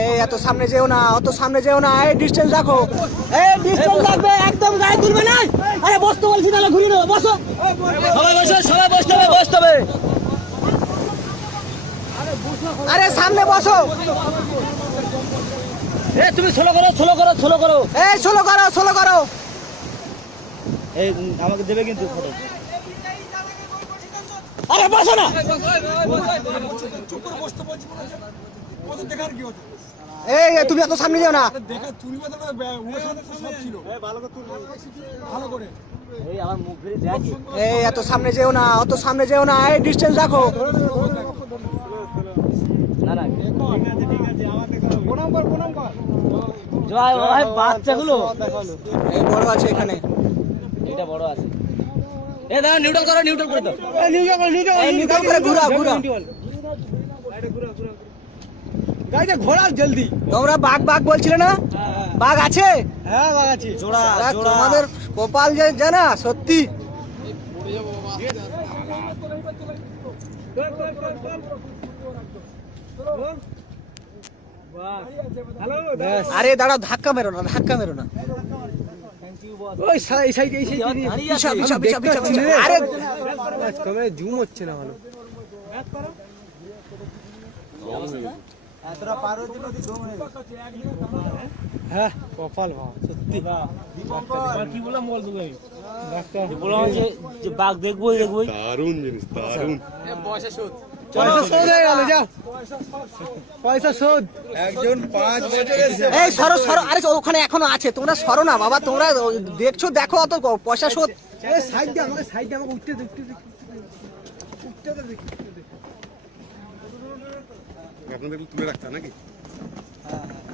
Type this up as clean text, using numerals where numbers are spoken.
এই এত সামনে যেও না, অত সামনে যেও না, এই ডিসটেন্স রাখো, এই ডিসটেন্স রাখবে, একদম গায়ে তুলবে না। আরে বসতে বলছি, তাহলে ঘুরিয়ে নেবো, বসো সবাই, বসো সবাই, বসতে হবে, বসতে হবে। আরে সামনে বসো, এ তুমি সোলো করো, সোলো করো, সোলো করো, এই সোলো করো, সোলো করো। এই আমাকে দেবে কিন্তু ফটো। আরে বসো না, এই তুমি এত সামনে যাও না। এই এত সামনে যেও না, অত সামনে যেও না, এই ডিসটেন্স রাখো। জয় ভাই, বাচ্চাগুলো এই বড় আছে এখানে, এটা বড় আছে। এ দাঁড়া, নিউট্রাল করো, নিউট্রাল করে দাও। এই নিউট্রাল করে ঘুরাও, ঘুরাও। গাড়িটা ঘোরাও জলদি। তোমরা বাঘ বাঘ বলছিলে না, বাঘ আছে? হ্যাঁ বাঘ আছে। জোড়া জোড়া তোমাদের কপাল যে জানা সত্যি। আরে দাঁড়াও, ধাক্কা মেরো না, ধাক্কা মেরো না। ওই এই সাইড এই সাইড পিছা পিছা পিছা পিছা পিছা। আরে ক্যামেরা জুম হচ্ছে না ভালো। এতটা পার হতে পারতি দম হয়ে গেল। হ্যাঁ কপাল ভালো সত্যি। আর কি বললাম বল তুমি? ডাক্তার বললাম যে বাঘ দেখবই দেখবই। দারুণ জিনিস, দারুণ। পয়সা শোধ হয়ে গেল, যা পয়সা শোধ। একজন 5 বছর এসে এই সরো সরো, আরে ওখানে এখনো আছে, তোমরা সরো না বাবা, তোমরা দেখছো, দেখো, অত পয়সা শোধ। এই সাইড দিয়ে আমাকে, সাইড দিয়ে আমাকে উঠতে দে, উঠতে দে, উঠতে দে, দেখি। আপনাদের তুলে রাখতে হয় নাকি?